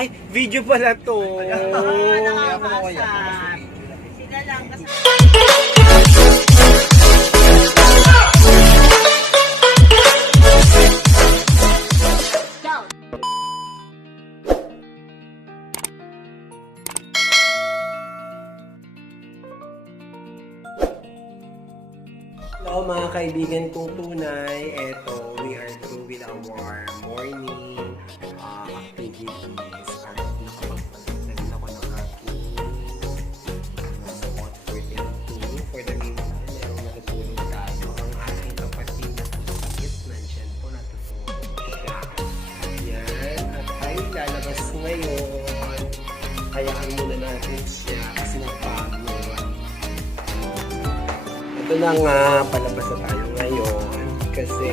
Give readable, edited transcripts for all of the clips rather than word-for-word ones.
Ay, video pala to. Nakakasar. Sila lang kasi... Hello mga kaibigan kong tunay. Eto, we are through with our morning activities. At nakapagpagdating ako ng aking somewhat for the meantime. Merong natutulog tayo. Ang aking kapatid na pusit, nandyan po natutulog siya. Yan. At ay lalabas ngayon. Hayaan muna natin siya kasi nagpagod. Ito na nga, palabas na tayo ngayon kasi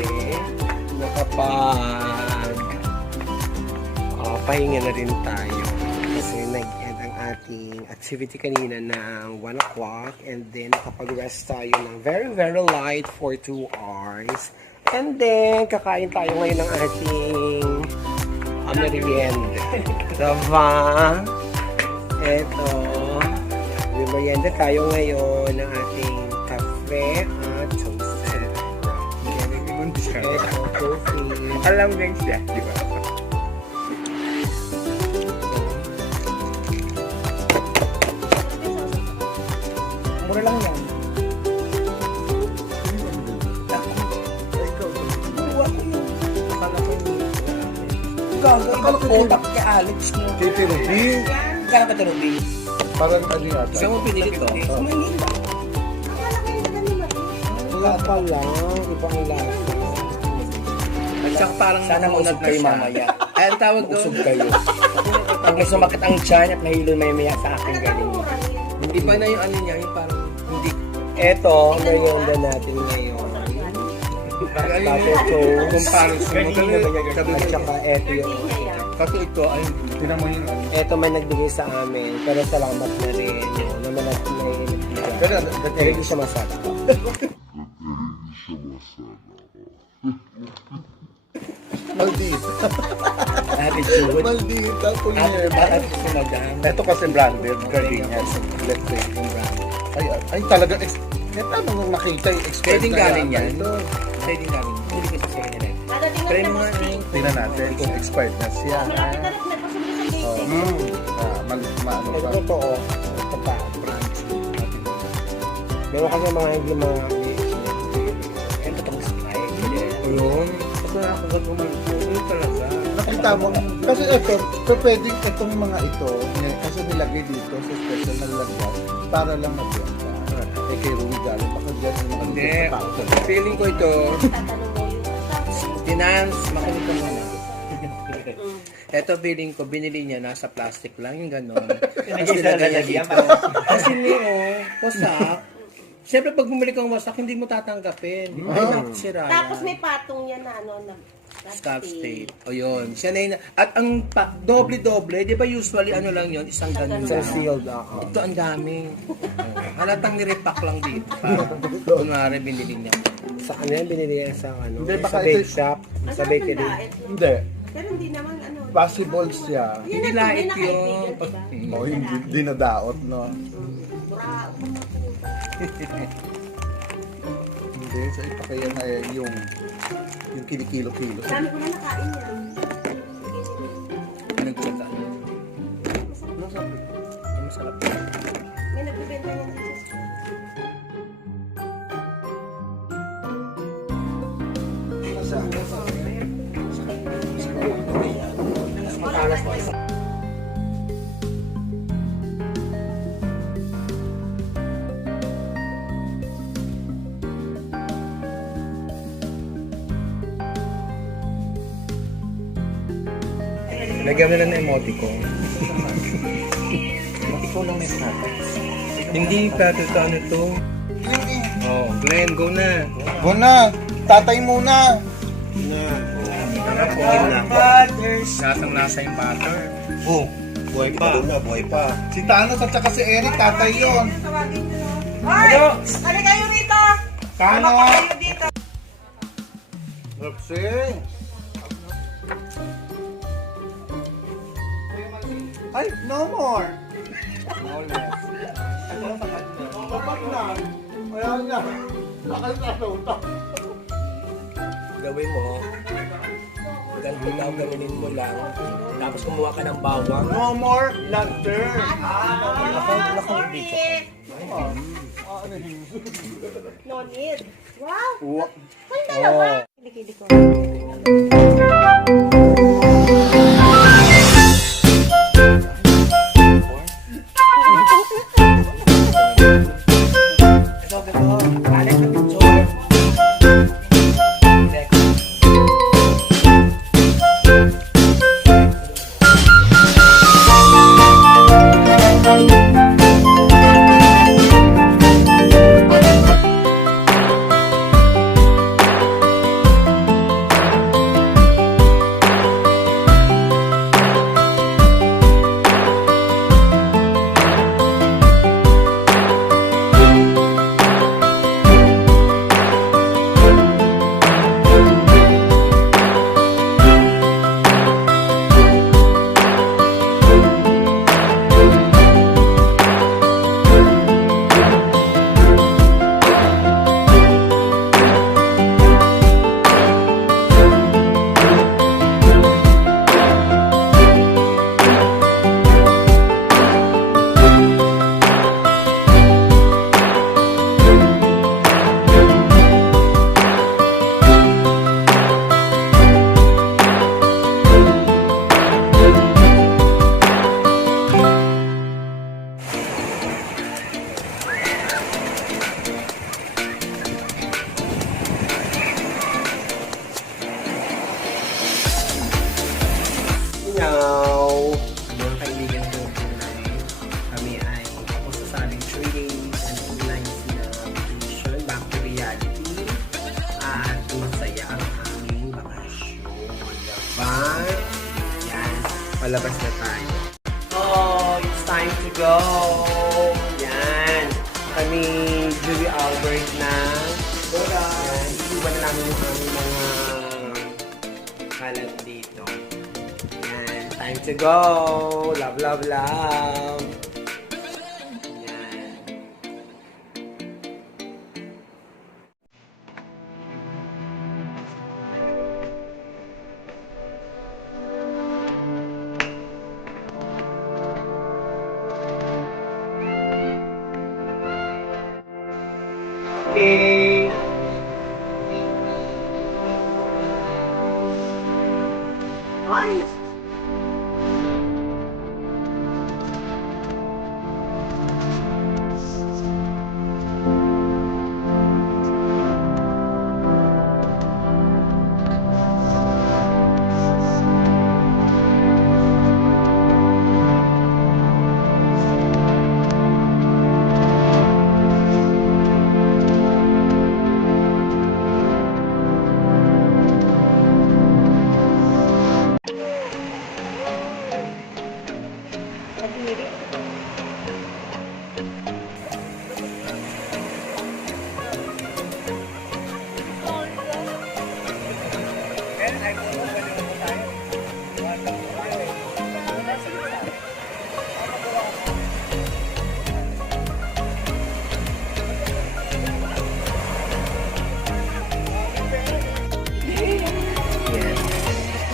pahinga na rin tayo kasi nag-end ang ating activity kanina ng 1 o'clock and then nakapag-rest tayo ng very very light for 2 hours and then kakain tayo ngayon ng ating merienda. Diba? Eto, may merienda tayo ngayon ng ating cafe at toasted. Ito, coffee. Alam lang siya, di ba? Mura lang yan. Akala ko utak kay Alex mo. Titi Ruby. Kaya ba ito, Ruby? Parang ano yata. Saan mo pinili to? Sa Manila. Wala pa lang, ibang lasa. At saka parang namunod kayo mamaya. Ay, ang tawag doon? Usog kayo. Pag may sumakit ang tiyan at nahilo maya sa akin galing. Hindi pa na yung ano niya, yung parang hindi. Ito, merienda natin ngayon. Potato toast. At saka eto yung... Kasi ito ay Tinan mo yung ano. Eto may nagbigay sa amin, pero salamat na rin. Yun, naman natin na Pero pero hindi siya masarap. Maldita. attitude. Maldita po niya. At si Madam. Ito kasi branded. Gardenias. Let's say yung brand. Ay talaga. Ito nung nakita yung expert Pwedeng na galing yata yan. ito. Pwedeng galing. Hindi ko sa kanya rin. Try mo nga eh. Tingnan natin kung expert na siya. Malapit na rin nagpasubli sa Oh. baby. Maano Ito pa. totoo. Ito pa. Meron kasi mga hindi mga... Ito itong slide. Ayun. Ito na ako gagawin. Ito talaga. Nakita mo. Kasi ito, pwedeng itong mga ito, kasi nilagay dito sa special na lalagyan para lang mabiyanta. Eh kay Rui galing, baka dyan yung mga Hindi. dito sa tao. Feeling ko ito, Tatanong mo yung finance, makinig ka muna. Ito feeling ko, binili niya nasa plastic lang, yung gano'n. Tapos nilagay niya dito. Kasi wasak. Siyempre pag bumili kang wasak, hindi mo tatanggapin. Ay, nakusira. Tapos may patong yan na ano, na Scotch tape. O yun. Siya na yun. At ang doble-doble, di ba usually ano lang yun, isang ganun Sa lang. sealed ako. Ito ang dami. Halatang nirepack lang dito. Kunwari binili niya. Sa ano yan, binili yan sa ano? Hindi, Sa baka bake ito- shop. Sa Masarap bakery. yung diet, no? Hindi. Pero hindi naman ano. Possible siya. Hindi Yun ang lait tunay na yun. kaibigan, diba? O hindi dinadaot, no? Bra. Hindi, sa iba kaya na yung kilikilo-kilo. Dami ko na nakain yan. Nagtsata. Masarap. May nagbibenta yan dito. Lagyan mo na ng emoticon. Emoticon lang may status. Hindi ka ito ano to. Oh, Glenn, go na. Go na! Tatay muna! Sarap po. Lasang lasa yung butter. Oh, buhay pa. Buhay pa. Si Thanos at saka si Eric, tatay yun. Tawagin nyo no. Hoy! Kali kayo rito! Kano? Kayo dito! Rapsing! Ay, no more! Always. Ano sapat na? Kapag na! Ayan na! Nakalimutan. Gawin mo. Ganito daw, ganunin mo lang. Tapos kumuha ka ng bawang. No more laughter! Nakang dito. No need. Wow! Wow. Ay, dalawa! Kilikili ko. Ito, Alex na picture. Now, mga kaibigan ko kami ay tapos sa aming 3 days and 2 nights na vacation back to reality at masaya ang aming bakasyon. Diba? Yan. Palabas na tayo. Oh, it's time to go! Yan. Kami Julie Albert na. Yan. Iwan na namin yung aming mga kalat dito. Time to go! Love, love, love! Yan. Okay. Nice!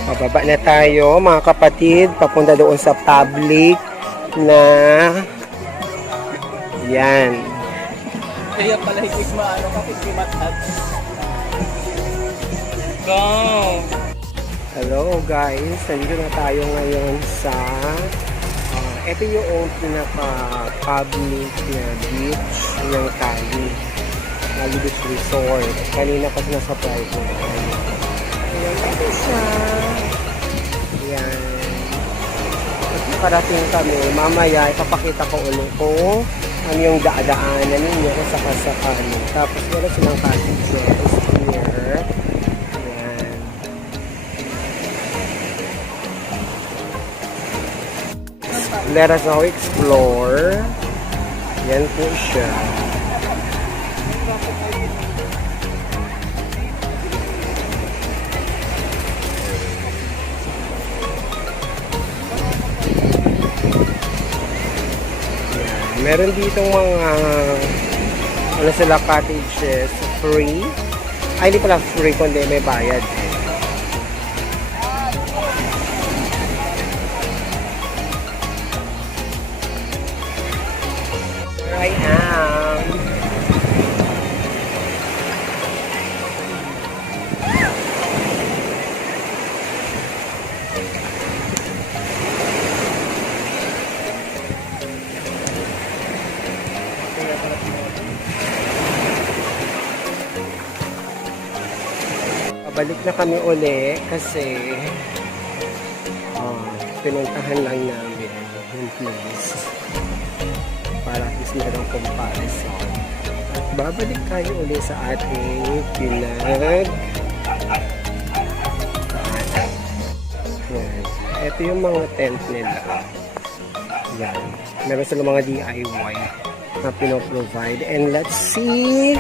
Pababa na tayo mga kapatid, papunta doon sa public na yan. Kaya pala higit maano kapit kimatat. Go! Hello guys, nandito na tayo ngayon sa ito yung pinaka-public na beach ng Cali. Cali Beach Resort. Kanina kasi nasa private. Ayan, ito siya. Ayan. Nakarating kami. Mamaya, ipapakita ko ulit kung ano yung daadaanan ninyo kung sakasakali. Tapos, meron silang cottages here. Ayan. Let us now explore. Yan po siya. Meron ditong mga ano sila, cottages free. Ay, hindi pala free, kundi may bayad. Here I am. Pabalik na kami uli kasi pinuntahan lang namin yung place para at least merong comparison. At babalik tayo uli sa ating Yan. Ito yung mga tent nila. Yan. Meron sila mga DIY na pinoprovide. And let's see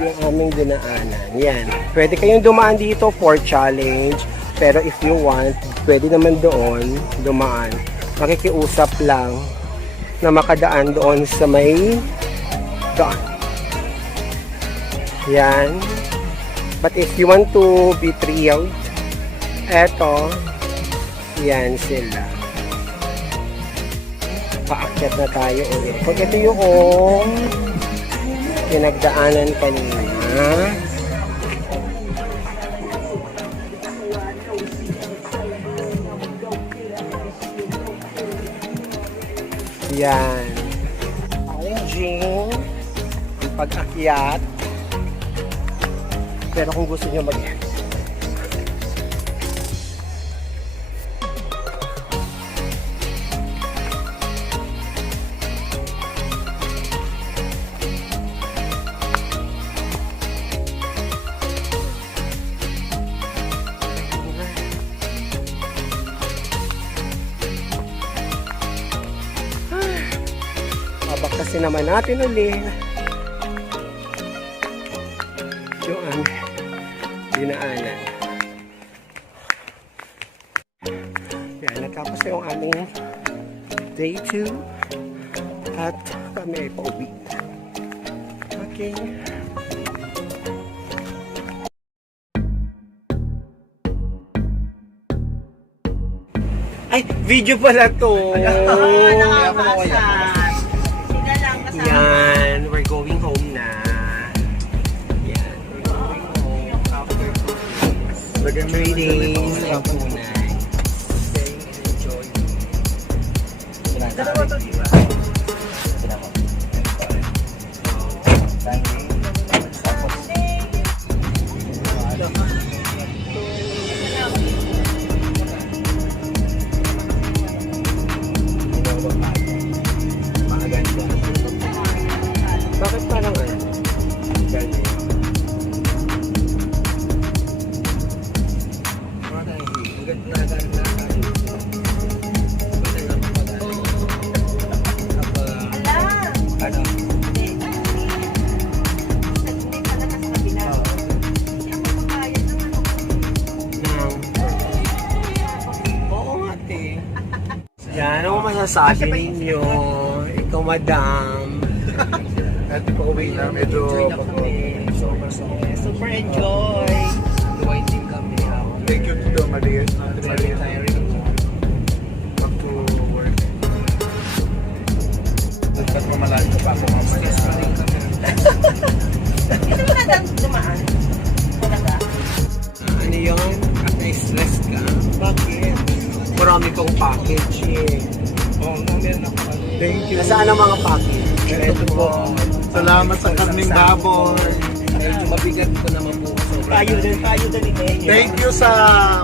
yung aming dinaanan. Yan. Pwede kayong dumaan dito for challenge. Pero if you want, pwede naman doon dumaan. Makikiusap lang na makadaan doon sa may daan. Yan. But if you want to be thrilled, eto, yan sila. Paakyat na tayo ulit. Pag ito yung pinagdaanan kanina. Yan. Challenging ang pag-akyat. Pero kung gusto nyo mag babaktasin naman natin ulit yung aming dinaanan. Yan, natapos na yung aming day 2 at kami ay pauwi. Okay. Ay, video pala to. Nakakasa. Sila lang kasama. Yan, we're going home na. Yan, we're going home after 3 days of Punay. Stay and enjoy. Dalawa to, di ba? Dalawa. Bakit parang ano? Galing. Ano? Hindi pala sa kabila. Hindi ako magbayad ng ano. Oo nga, te. Yan, ano masasabi ninyo? Ikaw, madam. At pa uwi na medyo Super enjoy. Duway din kami. thank you to the Marias. Back to work. Dapat mamalayo pa ako mga stress pa rin kami. Dito mo na dumaan. Talaga. Ano yun? Na-stress ka? Bakit? Marami kong package eh. Oo, meron ako. Thank you. Nasaan ang mga package? Ito po. Salamat sa karning baboy. Medyo mabigat ko naman po. Tayo din ni Mayo. Thank you sa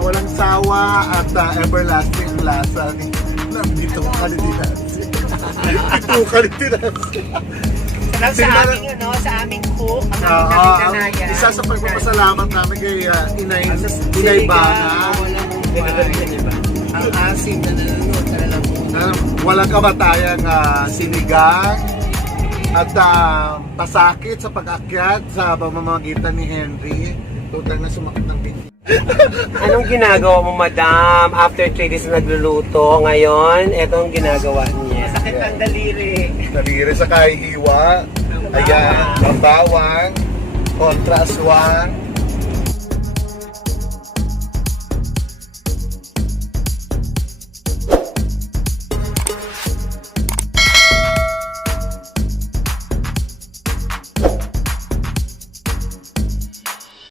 walang sawa at everlasting lasa ni nandito Kalitinas. Ito Kalitinas. Salamat sa aming, sa aming cook, ang aming nakikanayan. Isa sa pagpapasalamat namin kay Inay Bana. Ang asim na nanonood ka na lang po. Walang kamatayang sinigang at pasakit sa pag-akyat sa pamamagitan ni Henry. Total na sumakit ng binti. Anong ginagawa mo, madam? After 3 days na nagluluto, ngayon, eto ang ginagawa niya. Sakit ang daliri. Naliri sa kahihiwa. Ayan, ang bawang, kontra aswang,